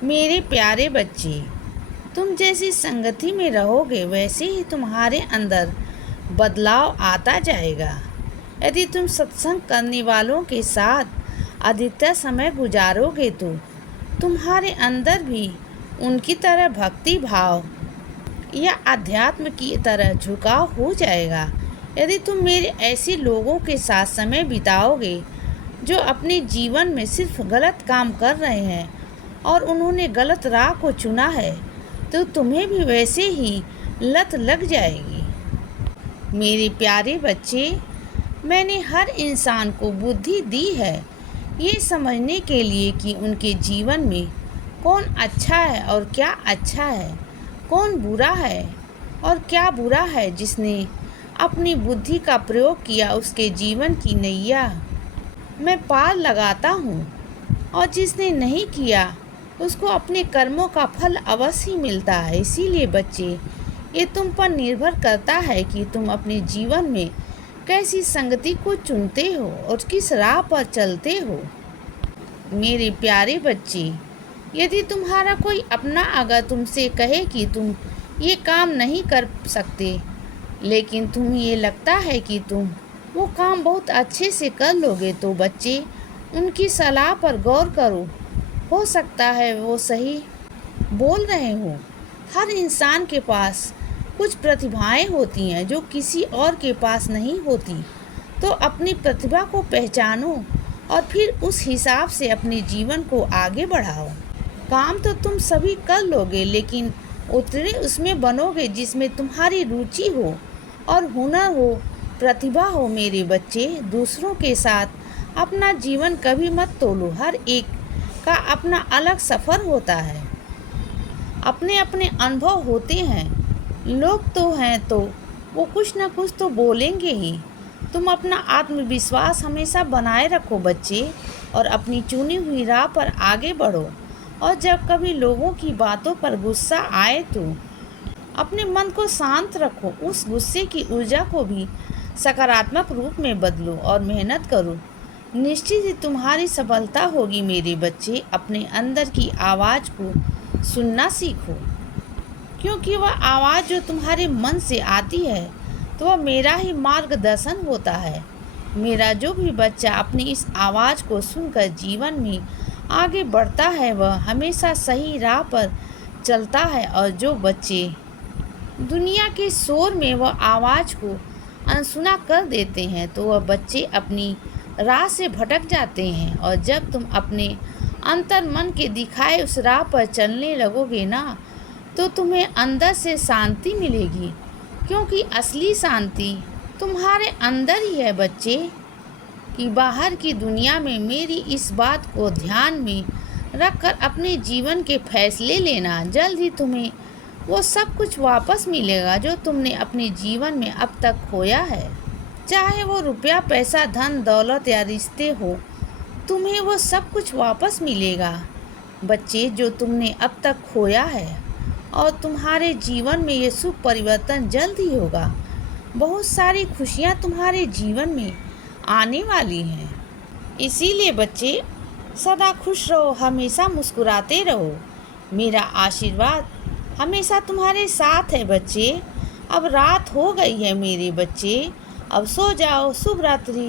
मेरे प्यारे बच्चे, तुम जैसी संगति में रहोगे वैसे ही तुम्हारे अंदर बदलाव आता जाएगा। यदि तुम सत्संग करने वालों के साथ अधिकतर समय गुजारोगे तो तुम्हारे अंदर भी उनकी तरह भक्ति भाव या अध्यात्म की तरह झुकाव हो जाएगा। यदि तुम मेरे ऐसे लोगों के साथ समय बिताओगे जो अपने जीवन में सिर्फ गलत काम कर रहे हैं और उन्होंने गलत राह को चुना है, तो तुम्हें भी वैसे ही लत लग जाएगी। मेरे प्यारे बच्चे, मैंने हर इंसान को बुद्धि दी है ये समझने के लिए कि उनके जीवन में कौन अच्छा है और क्या अच्छा है, कौन बुरा है और क्या बुरा है। जिसने अपनी बुद्धि का प्रयोग किया उसके जीवन की नैया मैं पार लगाता हूँ, और जिसने नहीं किया उसको अपने कर्मों का फल अवश्य मिलता है। इसीलिए बच्चे, ये तुम पर निर्भर करता है कि तुम अपने जीवन में कैसी संगति को चुनते हो और किस राह पर चलते हो। मेरे प्यारे बच्चे, यदि तुम्हारा कोई अपना अगर तुमसे कहे कि तुम ये काम नहीं कर सकते, लेकिन तुम्हें ये लगता है कि तुम वो काम बहुत अच्छे से कर लोगे, तो बच्चे उनकी सलाह पर गौर करो। हो सकता है वो सही बोल रहे हो। हर इंसान के पास कुछ प्रतिभाएं होती हैं जो किसी और के पास नहीं होती। तो अपनी प्रतिभा को पहचानो और फिर उस हिसाब से अपने जीवन को आगे बढ़ाओ। काम तो तुम सभी कर लोगे, लेकिन उतने उसमें बनोगे जिसमें तुम्हारी रुचि हो और हुनर हो, प्रतिभा हो। मेरे बच्चे, दूसरों के साथ अपना जीवन कभी मत तोलो। हर एक का अपना अलग सफ़र होता है, अपने अपने अनुभव होते हैं। लोग तो हैं तो वो कुछ न कुछ तो बोलेंगे ही। तुम अपना आत्मविश्वास हमेशा बनाए रखो बच्चे, और अपनी चुनी हुई राह पर आगे बढ़ो। और जब कभी लोगों की बातों पर गुस्सा आए तो अपने मन को शांत रखो। उस गुस्से की ऊर्जा को भी सकारात्मक रूप में बदलो और मेहनत करो। निश्चित ही तुम्हारी सफलता होगी। मेरे बच्चे, अपने अंदर की आवाज़ को सुनना सीखो, क्योंकि वह आवाज़ जो तुम्हारे मन से आती है तो वह मेरा ही मार्गदर्शन होता है। मेरा जो भी बच्चा अपनी इस आवाज़ को सुनकर जीवन में आगे बढ़ता है वह हमेशा सही राह पर चलता है, और जो बच्चे दुनिया के शोर में वह आवाज़ को अनसुना कर देते हैं तो वह बच्चे अपनी राह से भटक जाते हैं। और जब तुम अपने अंतर मन के दिखाए उस राह पर चलने लगोगे ना, तो तुम्हें अंदर से शांति मिलेगी, क्योंकि असली शांति तुम्हारे अंदर ही है बच्चे। कि बाहर की दुनिया में मेरी इस बात को ध्यान में रखकर अपने जीवन के फैसले लेना। जल्द ही तुम्हें वो सब कुछ वापस मिलेगा जो तुमने अपने जीवन में अब तक खोया है। चाहे वो रुपया, पैसा, धन दौलत या रिश्ते हो, तुम्हें वो सब कुछ वापस मिलेगा बच्चे जो तुमने अब तक खोया है। और तुम्हारे जीवन में ये शुभ परिवर्तन जल्द ही होगा। बहुत सारी खुशियाँ तुम्हारे जीवन में आने वाली हैं। इसीलिए बच्चे, सदा खुश रहो, हमेशा मुस्कुराते रहो। मेरा आशीर्वाद हमेशा तुम्हारे साथ है बच्चे। अब रात हो गई है मेरे बच्चे, अब सो जाओ। शुभ रात्रि।